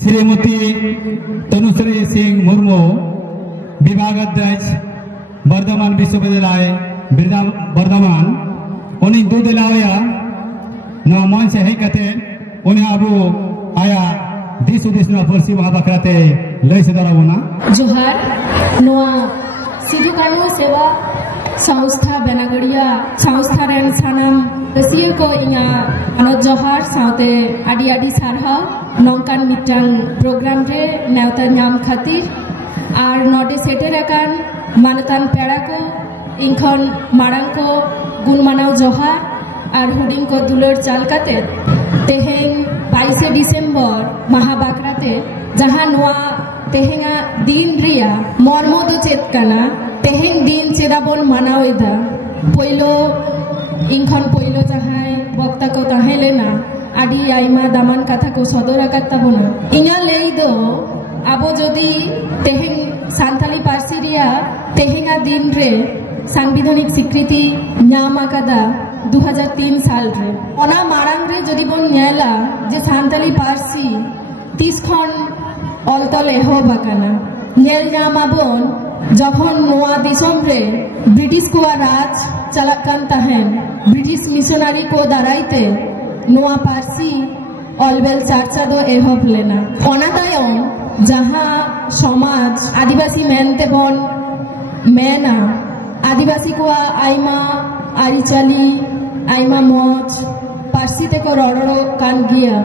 श्रीमती तनुश्री सिंह मुर्मू विभागाध्यक्ष बर्धमान विश्वविद्यालय बर्धमान उन्हीं दो दिलाया नौ मंच है कहते उन्हें अब आया दिस उदिस ना फरसी वहाँ बकराते लय से दरा बना जोहार नोआ सिद्धू कानू सेवा संस्था बेनागड़िया संस्था रेन सानाम रसिया को इन्या अनोद जोहार साउते आदि आदि सारहा नौकान मिट्टन प्रोग्राम रे नेवता नाम खातिर आर नोडे सेटेर अकान मानतान पेड़ा को इंखन मारांग को गुण मानाव जोहार आर हुडिंग को दुलर चालकाते तेहेंग 22 डिसेम्बर महाबाकराते जहाँ नोआ तेहेंगा दिन रिया मर्म दो चेत काना तेहेंग दिन चेदाबन मानावेदा पोइलो इंखन पोइलो जहाँ बक्ता को ताहे लेना आदि आइमा दामान कथा को सदर आकाता बना इन्या लेई दो आबो जोदी तेहेंग सान्ताली पार्सी रिया तेहेंगा दिन रे सांविधानिक स्वीकृति न्याम आकादा 2003 साल रे ओना मारांग रे जोदी बन नेला जे सान्ताली पार्सी 30 खन अलतल एहो बाकाना नेल न्यामाबन जखन नोआ दिसम रे ब्रिटिश को राज चलाकान ताहेन ब्रिटिश मिशनारी को दाराइते नोआ पार्सी अलबेल चार्चा दो एहोप लेना ओना तायम जहाँ समाज आदिवासी मेनते बन मेना आदिवासी को आइमा आरिचाली आइमा मौज पार्सी ते को रड़ो कान गिया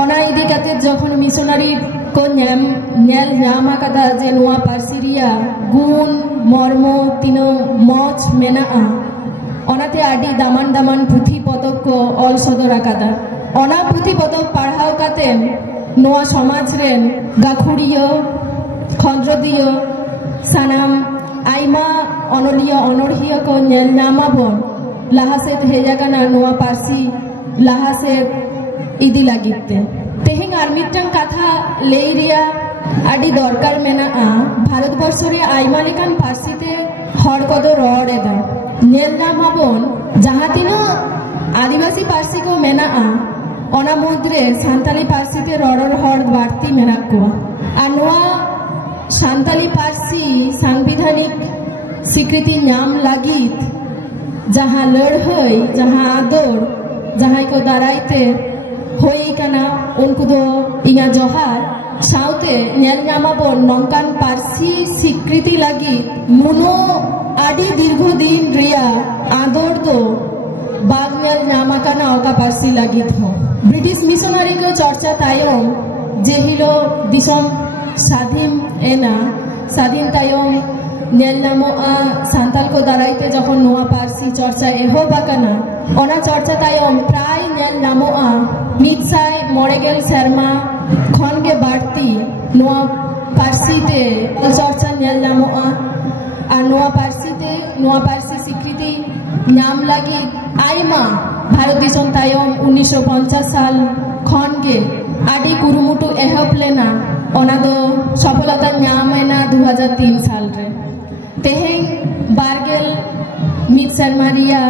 ओना इदी काते जखन मिशनारी को नेल न्यामा कदा जे नोआ पार्सी रिया गुण मर्म तीनो मौज मेना ओनाते आदि दामान दामान पुथी पदक को ऑल सदर आकादा ओना पुथी पदक पढ़ाओ काते नोआ समाज रेन गाखुड़ियो खंद्रदियो सानाम आइमा अनलिया अनरहिया को नेल नामा बन लाहासे हेजाकाना नोआ पार्सी लाहासे इदी लागिते तेहिंग आर मिट्टन कथा लेई रिया आदि दरकार मेना भारत वर्ष रे आइमा लेकान पार्सीते हर कदो रड़ेदा नेल नामा बन जहाँ तीनो आदिवासी पार्सी को मेना ओना मुद्रे सान्ताली पार्सीते रड़र हर बाड़ती मेना को नोआ सान्ताली पार्सी सांविधानिक स्वीकृति नाम लागित जहाँ लड़हई जहाँ आदर जहाँ को दाराइते होई काना उनको दो इना जोहार साउते नेल नामाबन नौकान पार्सी स्वीकृति लगी मुनो आदि दीर्घ दिन रिया आदर दो बाग नेल नामा काना ओका पार्सी लगी थो ब्रिटिश मिशनारी को चर्चा तायम जेहिलो दिसम स्वाधीन एना स्वाधीन तायम नेल नामो सान्ताल को दाराइते जखन नोआ पार्सी चर्चा एहो बाकाना ओना चर्चा तायम प्राय नेल नामो मितसाय मोड़ेगेल शर्मा खन के बाड़ती नोआ पार्सीते चर्चा नेल नामो नोआ पार्सी स्वीकृति नाम लगी आइमा भारत दिसम तायम 1950 साल खन के आदि कुरुमुटु एहप लेना ओना दो सफलता नाम एना 2003 साल रे तेहेंग बारगेल मित शर्मारिया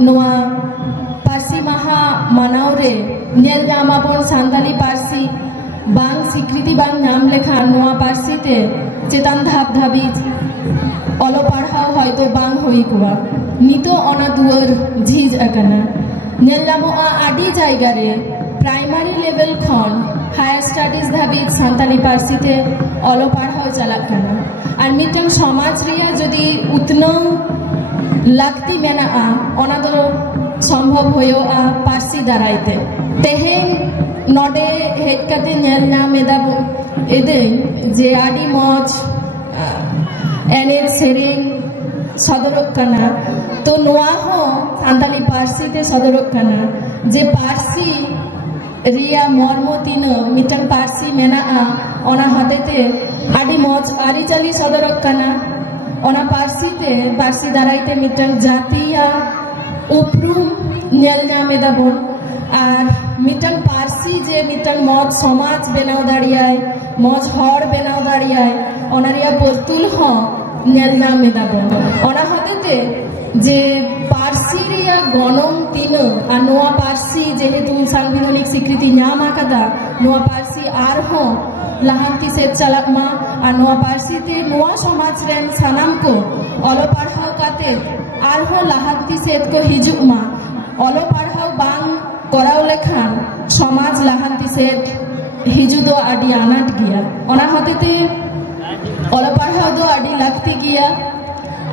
नोआ पार्सी महा मानाव रे नेल नामाबन सान्ताली पार्सी बांग स्वीकृति बांग नाम लेखा नोआ पार्सीते चेतान धाप धाबिज अलो पढ़ाओ हयतो बांग होई कुआ नितो ओना दुआर झिज आकाना नेल नामो आदि जायगा रे प्राइमारी लेवल खन हायर स्टडीज धाबिज सान्ताली पार्सीते अलो पढ़ाओ चलाकाना और मिटन समाज रिया जदि उतनो लगती मेना ओना दो संभव होयो पार्सी दाराइते तेहें नोडे हेड करते नेल नाम एदे जे आदि मौज एनेज सेरिंग सदरक कना तो नोआ हो सान्ताली पार्सी ते सदरक कना जे पार्सी रिया मर्मो तीनो मिटन पार्सी मेना ओना हतेते आदि मौज आरिचाली सदरक कना ओना पार्सी दाराइते मिटन जातिया उपरूम नेल नामे दाबन और मिटन पार्सी जे मिटन मौज समाज बेनाव दाड़ियाय मौज हर बेनाव दाड़ियाय ओना रिया पोर्तुल हो नेल नामे दाबन ओना हतेते जे पारसी रिया गणम तीनो आ नोआ पारसी जेहेतु सांविधानिक स्वीकृति नाम आकादा नोआ पारसी आरहों लाहांती से चलक मा आ नोआ पारसी ते नोआ समाज रेन सानाम को ओलो पढ़ाओ काते आरहों लाहांती से को हिजुक मा ओलो पढ़ाओ बांग कराओ लेखान समाज लाहांती से हिजु दो आदि आनाट गया ओना होते ते ओलो पढ़ाओ दो आदि लगती गया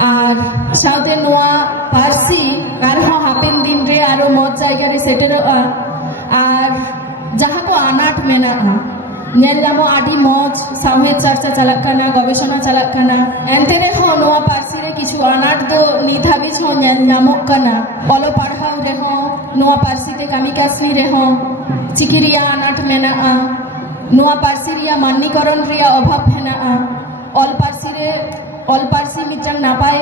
और साउथे नोआ पारसी आरहों हापेन दिन रे आरो मौज जायगा रे सेटेरो और जहाँ को आनाट मेना नेलामो आदि मौज सामूहिक चर्चा चलकना गवेषणा चलकना एंते रे हो नोआ पारसी रे किछु आनाट दो निधाबिज हो नेलामो कना ओलो पढ़ाओ रे हो नोआ पारसी ते कामी कासनी रे हो चिकिरिया आनाट मेना नोआ पारसी रिया माननीकरण रिया अभाव हेना ऑल पारसी मिटन नापाय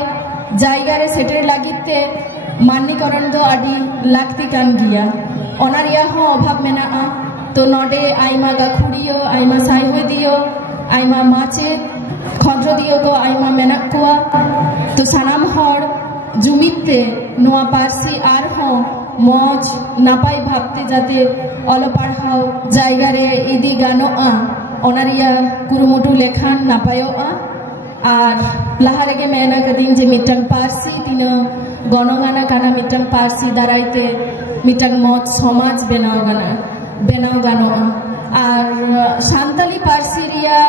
जायगा रे सेटेर लागिते माननीकरण दो आदि लागती कान गिया ओना रिया हो अभाव मेना तो नोडे आइमा गाखुड़ियो आइमा साइहो दियो आइमा माचे खद्र दियो को आइमा मेना कोआ तो सानाम हर जुमिते नोआ पारसी आर हो मौज नापाय भाबते जाते ओलो पढ़ाओ जायगा रे इदी गानोआ ओना रिया कुरुमुटु लेखान नापायो और लहा लगे मेना कदिन जे मिटन पारसी तीनो गणगाना काना मिटन पारसी दाराइते मिटन मौज समाज बेनाओ गानो और सान्ताली पारसी रिया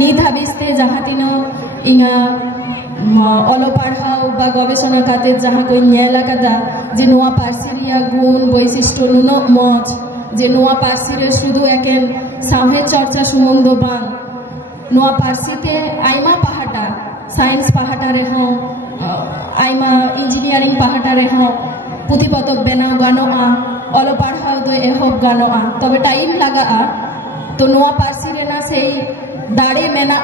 निधाबिस्ते जहाँ तीनो इंगा ओलो पढ़ाओ बा गवेषणा काते जहाँ कोई नेला कादा जे नोआ पारसी रिया गुण वैशिष्ट्य नुनो मौज जे नोआ पारसी रे शुधु एकेन सामूहिक चर्चा सुमंदो बांग नोआ पारसी ते आइमा पहाटा साइंस पहाटा रे हो आइमा इंजिनियरिंग पहाटा रे हो पुथि पतक बेनाओ गानोआ ओलो पढ़ाओ दो एहब गानोआ तबे टाइम लगा तो नोआ पारसी रे ना से दाड़े मेना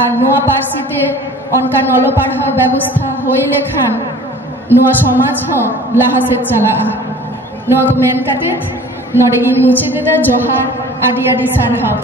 और नोआ पारसी ते उनका ओलो पढ़ाओ व्यवस्था होई लेखान नोआ समाज हो लाहा से चला नोआ को मेन काते नोडे इन मुचे देदा जोहार आदि आदि सारहाव।